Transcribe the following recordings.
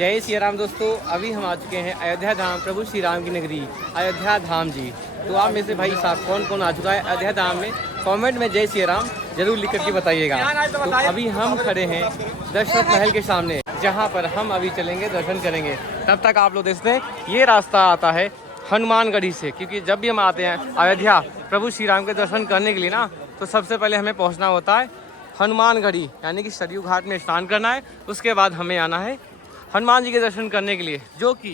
जय श्री राम दोस्तों। अभी हम आ चुके हैं अयोध्या धाम, प्रभु श्री राम की नगरी अयोध्या धाम जी। तो आप में से भाई साहब कौन कौन आ चुका है अयोध्या धाम में, कमेंट में जय श्री राम जरूर लिख करके बताइएगा। तो अभी हम खड़े हैं दशरथ महल के सामने, जहां पर हम अभी चलेंगे, दर्शन करेंगे। तब तक आप लोग देखते हैं ये रास्ता आता है हनुमानगढ़ी से, क्योंकि जब भी हम आते हैं अयोध्या प्रभु श्री राम के दर्शन करने के लिए ना, तो सबसे पहले हमें पहुँचना होता है हनुमानगढ़ी, यानी कि सरयू घाट में स्नान करना है। उसके बाद हमें आना है हनुमान जी के दर्शन करने के लिए, जो कि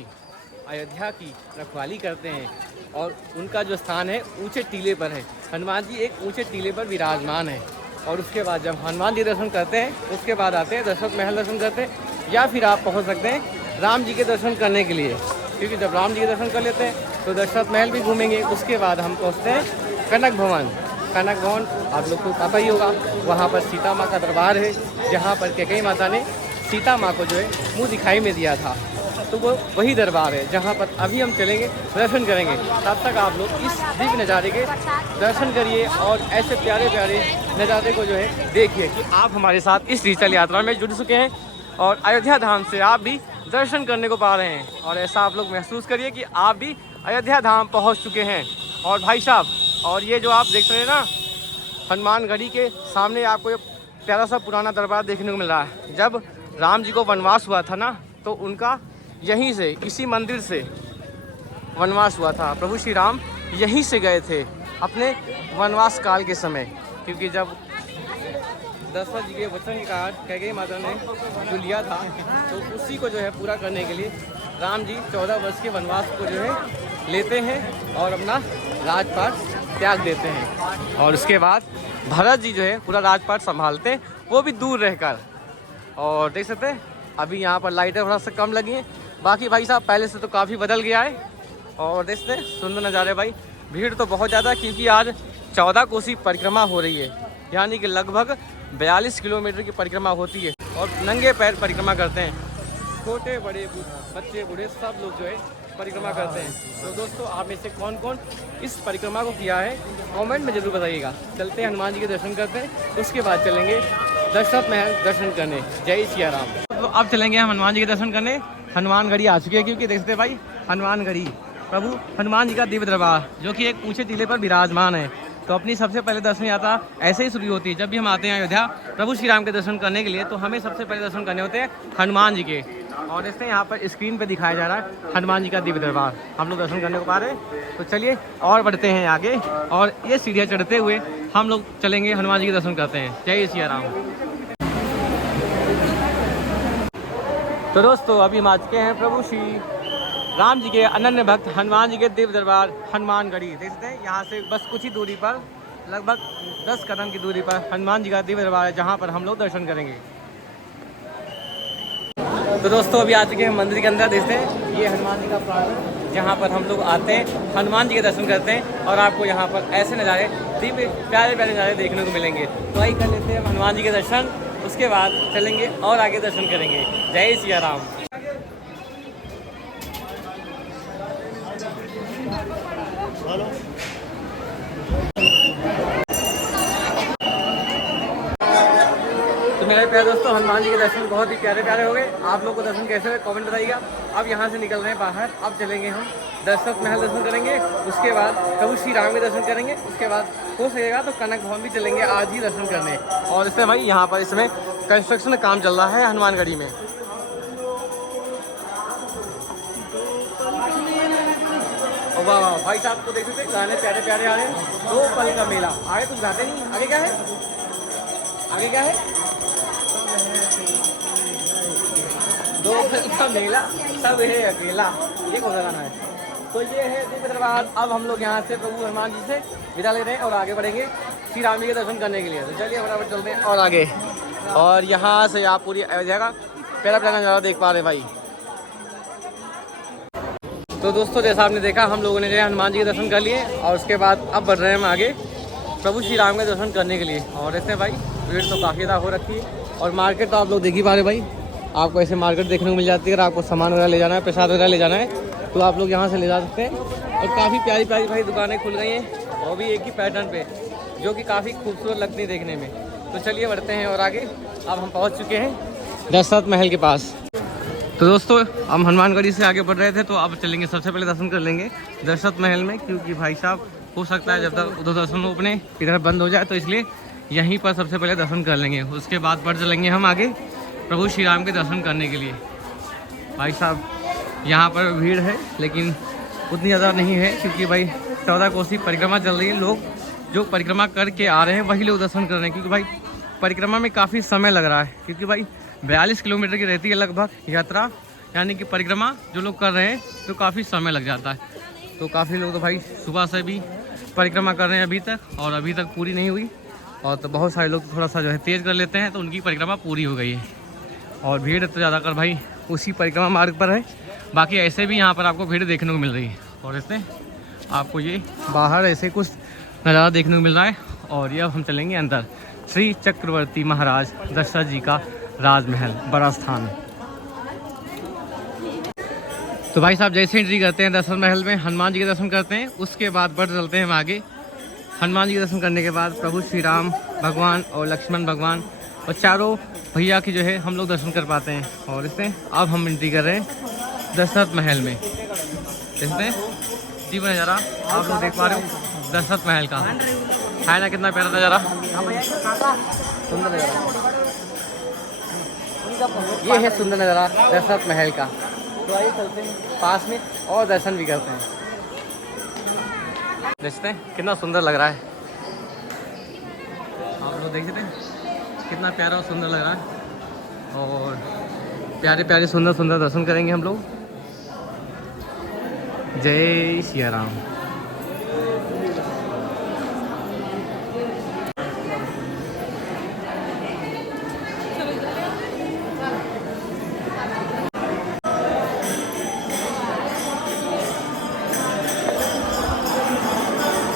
अयोध्या की रखवाली करते हैं। और उनका जो स्थान है ऊंचे टीले पर है। हनुमान जी एक ऊंचे टीले पर विराजमान है। और उसके बाद जब हनुमान जी दर्शन करते हैं, उसके बाद आते हैं दशरथ महल दर्शन करते हैं, या फिर आप पहुंच सकते हैं राम जी के दर्शन करने के लिए, क्योंकि जब राम जी के दर्शन कर लेते हैं तो दशरथ महल भी घूमेंगे। उसके बाद हम पहुँचते हैं कनक भवन। कनक भवन आप लोग को पता ही होगा, वहाँ पर सीता माँ का दरबार है, जहाँ पर कैकेयी माता ने सीता माँ को जो है मुँह दिखाई में दिया था। तो वो वही दरबार है जहाँ पर अभी हम चलेंगे, दर्शन करेंगे। तब तक आप लोग इस दिव्य नज़ारे के दर्शन करिए और ऐसे प्यारे प्यारे नज़ारे को जो है देखिए कि आप हमारे साथ इस डिजिटल यात्रा में जुड़ चुके हैं और अयोध्या धाम से आप भी दर्शन करने को पा रहे हैं। और ऐसा आप लोग महसूस करिए कि आप भी अयोध्या धाम पहुँच चुके हैं। और भाई साहब, और ये जो आप देख रहे हैं ना, हनुमानगढ़ी के सामने आपको ये प्यारा सा पुराना दरबार देखने को मिल रहा है। जब राम जी को वनवास हुआ था ना, तो उनका यहीं से, इसी मंदिर से वनवास हुआ था। प्रभु श्री राम यहीं से गए थे अपने वनवास काल के समय, क्योंकि जब दशरथ जी के वचन का कैकेयी माता ने जो लिया था, तो उसी को जो है पूरा करने के लिए राम जी 14 वर्ष के वनवास को जो है लेते हैं और अपना राजपाट त्याग देते हैं। और उसके बाद भरत जी जो है पूरा राजपाट संभालते हैं, वो भी दूर रहकर। और देख सकते हैं अभी यहाँ पर लाइटें थोड़ा सा कम लगी हैं, बाकी भाई साहब पहले से तो काफ़ी बदल गया है। और देख सकते हैं सुंदर नज़ारे भाई। भीड़ तो बहुत ज़्यादा, क्योंकि आज 14 कोसी परिक्रमा हो रही है, यानी कि लगभग 42 किलोमीटर की परिक्रमा होती है। और नंगे पैर परिक्रमा करते हैं, छोटे बड़े बच्चे बूढ़े सब लोग जो है परिक्रमा करते हैं। तो दोस्तों आप में से कौन कौन इस परिक्रमा को किया है, कमेंट में जरूर बताइएगा। चलते हैं हनुमान जी के दर्शन करते हैं, उसके बाद चलेंगे दशरथ महल दर्शन करने। जय श्री राम। तो अब चलेंगे हम हनुमान जी के दर्शन करने। हनुमानगढ़ी आ चुके हैं, क्योंकि देखते हैं भाई हनुमानगढ़ी प्रभु हनुमान जी का दिव्य दरबार, जो कि एक ऊंचे टीले पर विराजमान है। तो अपनी सबसे पहले दर्शन यात्रा ऐसे ही शुरू होती है। जब भी हम आते हैं अयोध्या प्रभु श्री राम के दर्शन करने के लिए, तो हमें सबसे पहले दर्शन करने होते हैं हनुमान जी के। और देखते हैं यहाँ पर स्क्रीन पे दिखाया जा रहा है हनुमान जी का दिव्य दरबार, हम लोग दर्शन करने को पा रहे हैं। तो चलिए और बढ़ते हैं आगे, और ये सीढ़ियाँ चढ़ते हुए हम लोग चलेंगे, हनुमान जी के दर्शन करते हैं। जय श्री राम। तो दोस्तों अभी हम आ चुके हैं प्रभु श्री राम जी के अनन्य भक्त हनुमान जी के दिव्य दरबार हनुमानगढ़ी। देखते हैं यहाँ से बस कुछ ही दूरी पर, लगभग 10 कदम की दूरी पर हनुमान जी का दिव्य दरबार है, जहाँ पर हम लोग दर्शन करेंगे। तो दोस्तों अभी आ चुके हैं मंदिर के अंदर। देखते हैं ये हनुमान जी का प्रांगण, जहाँ पर हम लोग आते हैं हनुमान जी के दर्शन करते हैं। और आपको यहाँ पर ऐसे नज़ारे, दिव्य प्यारे प्यारे नज़ारे देखने को मिलेंगे। तो वही कर लेते हैं हनुमान जी के दर्शन, उसके बाद चलेंगे और आगे दर्शन करेंगे। जय श्री राम। तो मेरे प्यारे दोस्तों, हनुमान जी के दर्शन बहुत ही प्यारे प्यारे हो गए। आप लोग को दर्शन कैसे हुए कमेंट बताइएगा। अब यहाँ से निकल रहे हैं बाहर, अब चलेंगे हम दशरथ महल दर्शन करेंगे, उसके बाद प्रभु श्री राम के दर्शन करेंगे, उसके बाद हो सकेगा तो कनक भवन भी चलेंगे आज ही दर्शन करने। और इसमें भाई यहाँ पर इसमें कंस्ट्रक्शन का काम चल रहा है हनुमानगढ़ी में। और वाह वाह भाई साहब को देख सकते हैं, गाने प्यारे प्यारे आ रहे हैं। 2 पल का मेला, आगे कुछ गाते नहीं, आगे क्या है, आगे क्या है, 2 पल का मेला सब है अकेला, ये कौन सा गाना है। तो ये है दिव्य दरबार। अब हम लोग यहाँ से प्रभु हनुमान जी से विदा ले रहे हैं और आगे बढ़ेंगे श्री राम जी के दर्शन करने के लिए। तो चलिए फटाफट चलते हैं और आगे। और यहाँ से आप पूरी अयोध्या का प्यारा प्यारा नज़ारा देख पा रहे हैं भाई। तो दोस्तों जैसा आपने देखा, हम लोगों ने जो है हनुमान जी के दर्शन कर लिए, और उसके बाद अब बढ़ रहे हैं हम आगे प्रभु श्री राम के दर्शन करने के लिए। और ऐसे भाई भीड़ तो काफ़ी ज़्यादा हो रखी है। और मार्केट तो आप लोग देख ही पा रहे भाई, आपको ऐसे मार्केट देखने को मिल जाती है। अगर आपको सामान वगैरह ले जाना है, प्रसाद वगैरह ले जाना है, तो आप लोग यहाँ से ले जा सकते हैं। और काफ़ी प्यारी प्यारी भाई दुकानें खुल गई हैं, और भी एक ही पैटर्न पे, जो कि काफ़ी खूबसूरत लगती है देखने में। तो चलिए बढ़ते हैं और आगे। अब हम पहुँच चुके हैं दशरथ महल के पास। तो दोस्तों हम हनुमानगढ़ी से आगे बढ़ रहे थे, तो अब चलेंगे सबसे पहले दर्शन कर लेंगे दशरथ महल में, क्योंकि भाई साहब हो सकता है जब तक उधर दर्शन अपने इधर बंद हो जाए, तो इसलिए यहीं पर सबसे पहले दर्शन कर लेंगे। उसके बाद बढ़ चलेंगे हम आगे प्रभु श्री राम के दर्शन करने के लिए। भाई साहब यहाँ पर भीड़ है लेकिन उतनी ज़्यादा नहीं है, क्योंकि भाई 14 कोसी परिक्रमा चल रही है। लोग जो परिक्रमा करके आ रहे हैं वही लोग दर्शन कर रहे हैं, क्योंकि भाई परिक्रमा में काफ़ी समय लग रहा है, क्योंकि भाई 42 किलोमीटर की रहती है लगभग यात्रा, यानी कि परिक्रमा जो लोग कर रहे हैं तो काफ़ी समय लग जाता है। तो काफ़ी लोग तो भाई सुबह से भी परिक्रमा कर रहे हैं अभी तक, और अभी तक पूरी नहीं हुई। और तो बहुत सारे लोग थोड़ा सा जो है तेज़ कर लेते हैं, तो उनकी परिक्रमा पूरी हो गई है। और भीड़ तो ज़्यादातर भाई उसी परिक्रमा मार्ग पर है, बाकी ऐसे भी यहाँ पर आपको भीड़ देखने को मिल रही है। और इसमें आपको ये बाहर ऐसे कुछ नज़ारा देखने को मिल रहा है। और ये अब हम चलेंगे अंदर, श्री चक्रवर्ती महाराज दशरथ जी का राजमहल, बड़ा स्थान। तो भाई साहब जैसे एंट्री करते हैं दशरथ महल में, हनुमान जी के दर्शन करते हैं, उसके बाद बढ़ चलते हैं हम आगे। हनुमान जी के दर्शन करने के बाद प्रभु श्री राम भगवान और लक्ष्मण भगवान और चारों भैया की जो है हम लोग दर्शन कर पाते हैं। और इसमें अब हम एंट्री कर रहे हैं दशरथ महल में। इसमें जी नज़ारा आप लोग देख पा रहे हो दशरथ महल का, है ना, कितना प्यारा नज़ारा, सुंदर नज़ारा। ये है सुंदर नज़ारा दशरथ महल का। तो आइए चलते हैं पास में और दर्शन भी करते हैं। देखते हैं कितना सुंदर लग रहा है, आप लोग देख सकते हैं कितना प्यारा और सुंदर लग रहा है। और प्यारे प्यारे सुंदर सुंदर दर्शन करेंगे हम लोग। जय सिया राम।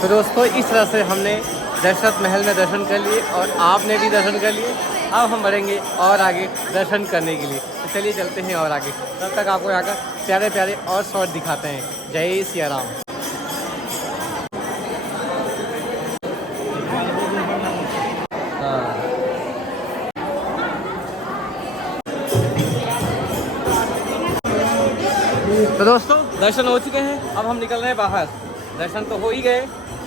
तो दोस्तों इस तरह से हमने दशरथ महल में दर्शन कर लिए और आपने भी दर्शन कर लिए। अब हम बढ़ेंगे और आगे दर्शन करने के लिए, तो चलिए चलते हैं और आगे। तब तक आपको यहाँ का प्यारे प्यारे और शॉट दिखाते हैं। जय सिया राम। तो दोस्तों दर्शन हो चुके हैं, अब हम निकल रहे हैं बाहर। दर्शन तो हो ही गए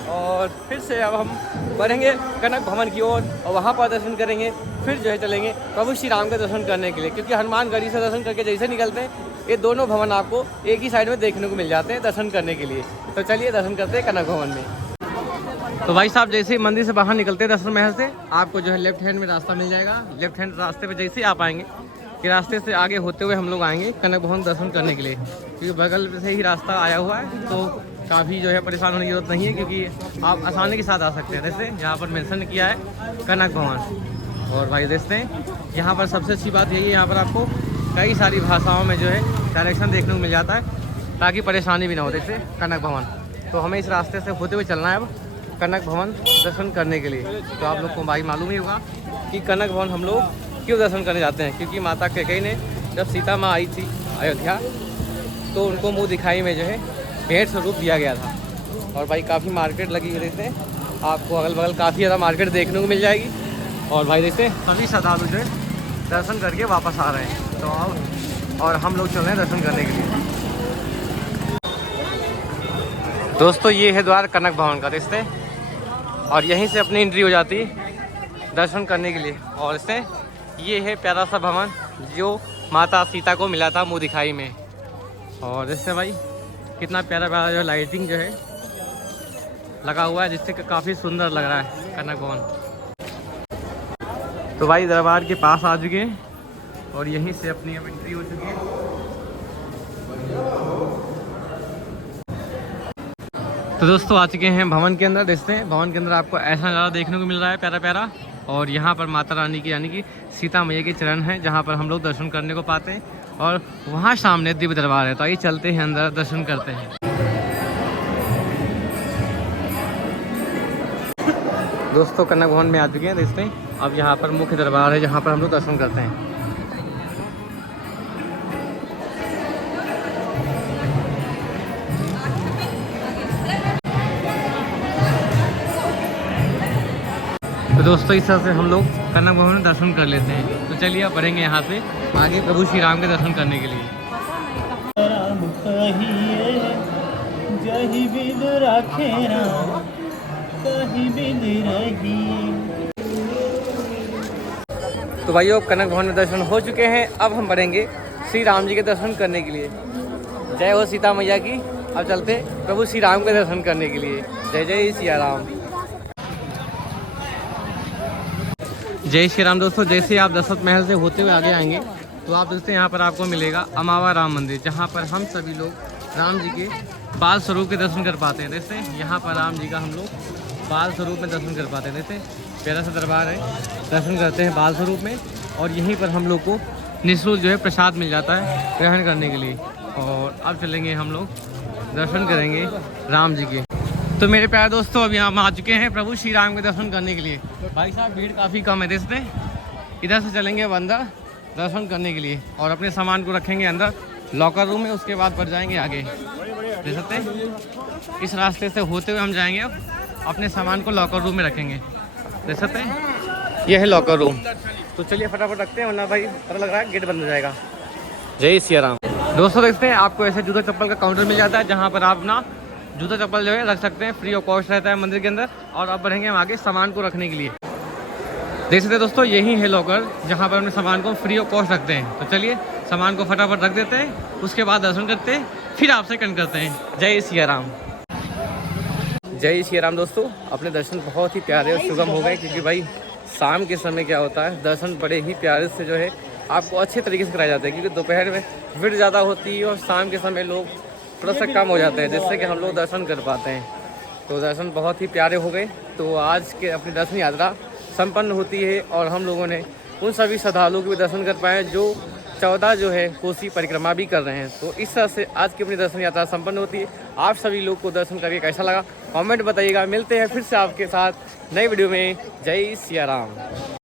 और फिर से अब हम बढ़ेंगे कनक भवन की ओर और वहाँ पर दर्शन करेंगे। फिर जो है चलेंगे प्रभु श्री राम के दर्शन करने के लिए, क्योंकि हनुमानगढ़ी से दर्शन करके जैसे निकलते हैं ये दोनों भवन आपको एक ही साइड में देखने को मिल जाते हैं दर्शन करने के लिए। तो चलिए दर्शन करते हैं कनक भवन में। तो भाई साहब जैसे ही मंदिर से बाहर निकलते हैं दर्शन महल से, आपको जो है लेफ्ट हैंड में रास्ता मिल जाएगा। लेफ्ट हैंड रास्ते पे जैसे ही आप आएंगे कि रास्ते से आगे होते हुए हम लोग आएंगे कनक भवन दर्शन करने के लिए, क्योंकि बगल से ही रास्ता आया हुआ है, तो काफ़ी जो है परेशान होने की जरूरत नहीं है, क्योंकि आप आसानी के साथ आ सकते हैं। जैसे यहाँ पर मेंशन किया है कनक भवन। और भाई देखते हैं यहाँ पर सबसे अच्छी बात यही है, यहाँ पर आपको कई सारी भाषाओं में जो है डायरेक्शन देखने को मिल जाता है, ताकि परेशानी भी ना हो। जैसे कनक भवन, तो हमें इस रास्ते से होते हुए चलना है अब कनक भवन दर्शन करने के लिए। तो आप लोग को भाई मालूम ही होगा कि कनक भवन हम लोग क्यों दर्शन करने जाते हैं, क्योंकि माता कैकेयी ने जब सीता माँ आई थी अयोध्या, तो उनको मुँह दिखाई में जो है भेंट स्वरूप दिया गया था। और भाई काफ़ी मार्केट लगी हुई रहते हैं, आपको अगल बगल काफ़ी ज़्यादा मार्केट देखने को मिल जाएगी। और भाई देखते हैं सभी श्रद्धालु जो है दर्शन करके वापस आ रहे हैं, तो आओ और हम लोग चल रहे हैं दर्शन करने के लिए। दोस्तों ये है द्वार कनक भवन का, देखते हैं, और यहीं से अपनी एंट्री हो जाती है दर्शन करने के लिए। और इससे ये है प्यारा सा भवन जो माता सीता को मिला था मुँह दिखाई में। और इससे भाई कितना प्यारा प्यारा जो लाइटिंग जो है लगा हुआ है, जिससे काफ़ी सुंदर लग रहा है कनक भवन। तो भाई दरबार के पास आ चुके हैं और यहीं से अपनी अब एंट्री हो चुकी है। तो दोस्तों आ चुके हैं भवन के अंदर। देखते हैं भवन के अंदर आपको ऐसा नज़ारा देखने को मिल रहा है प्यारा प्यारा। और यहाँ पर माता रानी की यानी कि सीता मैया के चरण हैं, जहाँ पर हम लोग दर्शन करने को पाते हैं। और वहाँ सामने दिव्य दरबार है, तो आइए चलते हैं अंदर दर्शन करते हैं। दोस्तों कनक भवन में आ चुके हैं, देखते हैं अब यहाँ पर मुख्य दरबार है जहाँ पर हम लोग दर्शन करते हैं। तो दोस्तों इस तरह से हम लोग कनक भवन में दर्शन कर लेते हैं। तो चलिए अब बढ़ेंगे यहाँ से आगे प्रभु श्री राम के दर्शन करने के लिए। रहिए जही बिद रखे राम कहीं बिद रहिए। तो भाइयों कनक भवन में दर्शन हो चुके हैं, अब हम बढ़ेंगे श्री राम जी के दर्शन करने के लिए। जय हो सीता मैया की। अब चलते प्रभु श्री राम के दर्शन करने के लिए। जय जय सिया राम। जय श्री राम दोस्तों, जैसे आप दशरथ महल से होते हुए आगे आएंगे तो आप दोस्तों यहाँ पर आपको मिलेगा अमावा राम मंदिर, जहाँ पर हम सभी लोग राम जी के बाल स्वरूप के दर्शन कर पाते हैं। जैसे यहाँ पर राम जी का हम लोग बाल स्वरूप में दर्शन कर पाते हैं। जैसे प्यारा सा दरबार है, दर्शन करते हैं बाल स्वरूप में, और यहीं पर हम लोग को निःशुल्क जो है प्रसाद मिल जाता है ग्रहण करने के लिए। और अब चलेंगे हम लोग दर्शन करेंगे राम जी के। तो मेरे प्यारे दोस्तों अभी हम आ चुके हैं प्रभु श्री राम के दर्शन करने के लिए। भाई साहब भीड़ काफ़ी कम है, देखते इधर से चलेंगे अब अंदर दर्शन करने के लिए और अपने सामान को रखेंगे अंदर लॉकर रूम में, उसके बाद बढ़ जाएंगे आगे। देख सकते हैं इस रास्ते से होते हुए हम जाएंगे, अब अपने सामान को लॉकर रूम में रखेंगे। देख सकते हैं यह है लॉकर रूम। तो चलिए फटाफट रखते हैं, वरना भाई पता लग रहा है गेट बंद हो जाएगा। जय सिया राम। दोस्तों देखते हैं आपको ऐसे जूता चप्पल का काउंटर मिल जाता है, जहाँ पर आप अपना जूता चप्पल जो है रख सकते हैं, फ्री ऑफ कॉस्ट रहता है मंदिर के अंदर। और अब बढ़ेंगे हम आगे सामान को रखने के लिए। देख सकते हैं दोस्तों यही है लॉकर, जहाँ पर अपने सामान को फ्री ऑफ कॉस्ट रखते हैं। तो चलिए सामान को फटाफट रख देते हैं, उसके बाद दर्शन करते हैं, फिर आपसे कनेक्ट करते हैं। जय सिया राम। जय सिया राम दोस्तों, अपने दर्शन बहुत ही प्यारे और सुगम हो गए, क्योंकि भाई शाम के समय क्या होता है दर्शन बड़े ही प्यारे से जो है आपको अच्छे तरीके से कराए जाते हैं, क्योंकि दोपहर में भीड़ ज़्यादा होती है और शाम के समय लोग थोड़ा सा कम हो जाते हैं, जिससे कि हम लोग दर्शन कर पाते हैं। तो दर्शन बहुत ही प्यारे हो गए। तो आज के अपनी दर्शन यात्रा संपन्न होती है और हम लोगों ने उन सभी श्रद्धालुओं के भी दर्शन कर पाए जो 14 जो है कोसी परिक्रमा भी कर रहे हैं। तो इस तरह से आज की अपनी दर्शन यात्रा संपन्न होती है। आप सभी लोग को दर्शन करके कैसा लगा कमेंट बताइएगा। मिलते हैं फिर से आपके साथ नई वीडियो में। जय सिया राम।